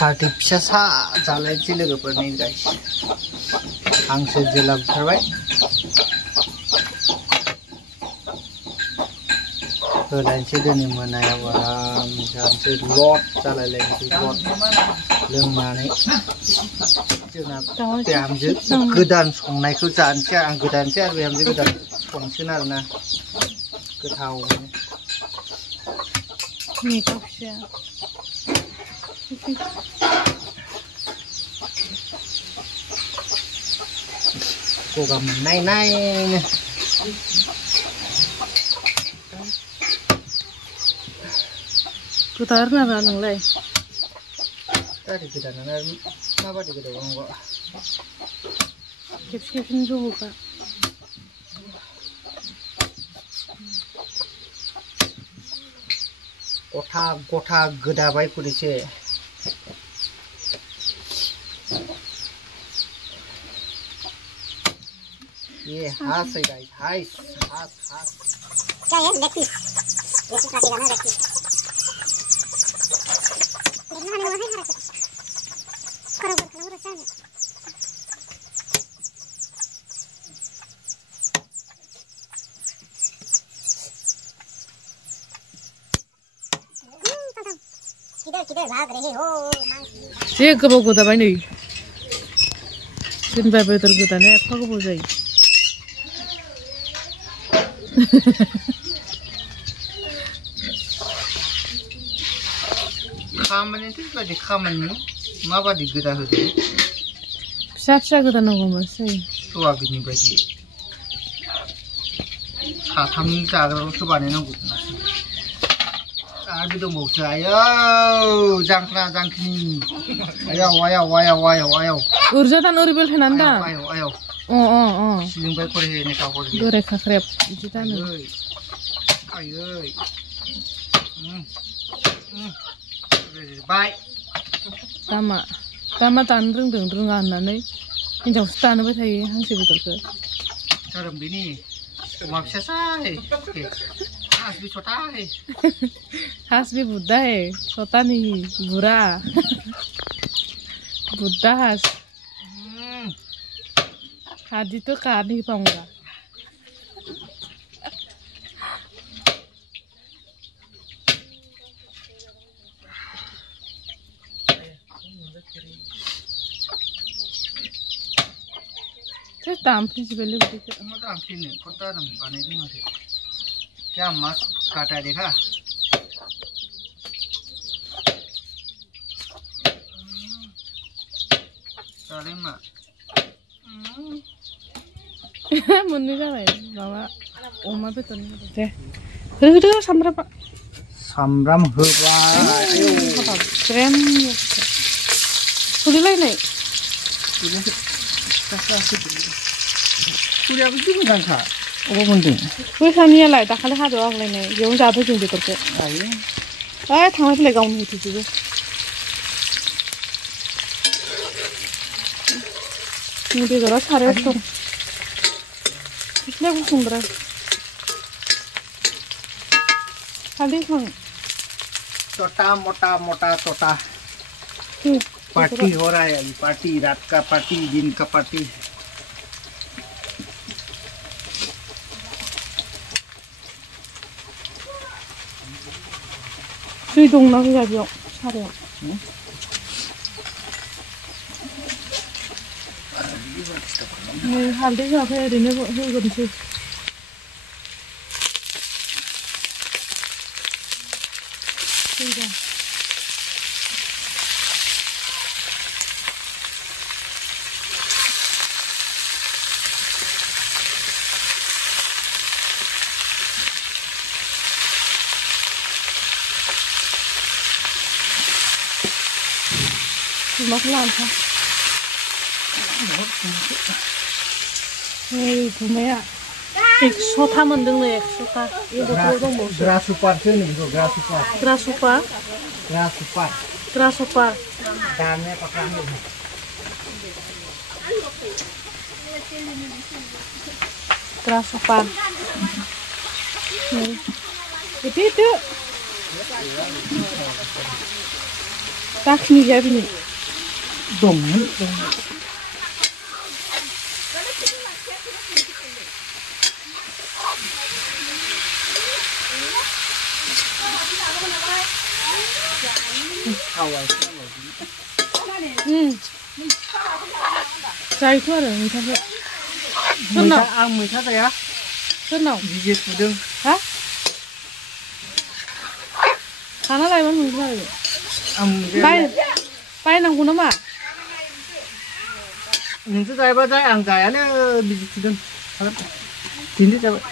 Party फिसा सा जालायनोसै लोगोफोरनि गाइस हांसो जोला बुथारबाय होलायनोसै दिनै मोनायाव आराम जानोसै लट जालायलायनोसै लट लोंनानै जोंना बिहामजो गोदान संनायखौ जानोसै आं गोदानसै आरो बिहामजो गोदान संसिगोन आरोना गोथावनो गगा मोननायनो गोथार नामा नोंलाय गारि गोदानानो माबादि गोदावनांगौ खेबसे खेबसेनो जौहोखा गथा गथा गोदाबाय खुरैसे ये हास है गाइस हास हास हास क्या है देखी ये तो काटेगा ना देखी देखना नहीं वही हरा करो करो रसा किधर भाग रहे हो जे गोबाव गोदाबाय नै जेनेबा बेदर गोदानाया एफा गोबाव जायो खामानि बायदि खामानि माबादि गोदा होदो फिसा फिसा गोदानांगौ होमबासो जायो सवाबिननि बायदि साथामनि जाग्राल'सो बानायनांगौ आरो दंबावोसो आयौ जांख्रा जांख्रि आयौ आयौ आयौ आयौ आयौ उरजादान ओरैबेल थानानै दा आयौ आयौ सिलिंबाय खरे ने कावरे बोराय खाख्रेब बिदि दानो आयै बाय दामा दानो रोंदों रोङा होननानै हिनजावसो दानोबाय थायो हांसो बेदरखौ धोरोम बिनि अमा फिसा साय हासबि छोटा है हासबि बुड्ढा है छोटा नहीं बुरा बुड्ढा हास हादी तो खा नहीं पाऊंगा तांफी बेले तांफी ने पता नहीं बने नहीं मुझे क्या मस्त काटा है देखा चले माँ मुन्नी जाबाय माबा अमा बेदर दे होदो सामब्राम होबाय ग्रेम खुलिलायनाय कुरियाबो जि मोजांखा अबाव मोनदों बैसानियालाय दाखालि हाजोआव आग्लायनाय बेयावनो जाफैदों बेदरखौ आयो थांलाय फैलाय गावनो होथ'जोबो बेदरा सारायाव दं बिसिना गुसुंद्रा हालदै खां छोटा मोटा मोटा छोटा पार्टी हो रहा है अभी पार्टी रात का पार्टी दिन का पार्टी दै दंना गैया बेयाव सारायाव नै हालदै होआखै ओरैनो होग्रोनोसै दै दं Makan apa? Nih, gimana? Eksota mendeng nih, eksota. Grasupar sih nih, grasupar. Grasupar. Grasupar. Grasupar. Dannya pakai ini. Grasupar. Nih, itu. साखिनि गैया बिनि दंमोन जायोथ' आरो मैथाखौ आं मैथा जाया सोरनाव बिजे सुदों हा खाना लायबानो मोनगोन आरो आं बायनांगौ नामा नोंसो जायोबा जाय आं जायानो बिजि सुदों दिनै जाबाय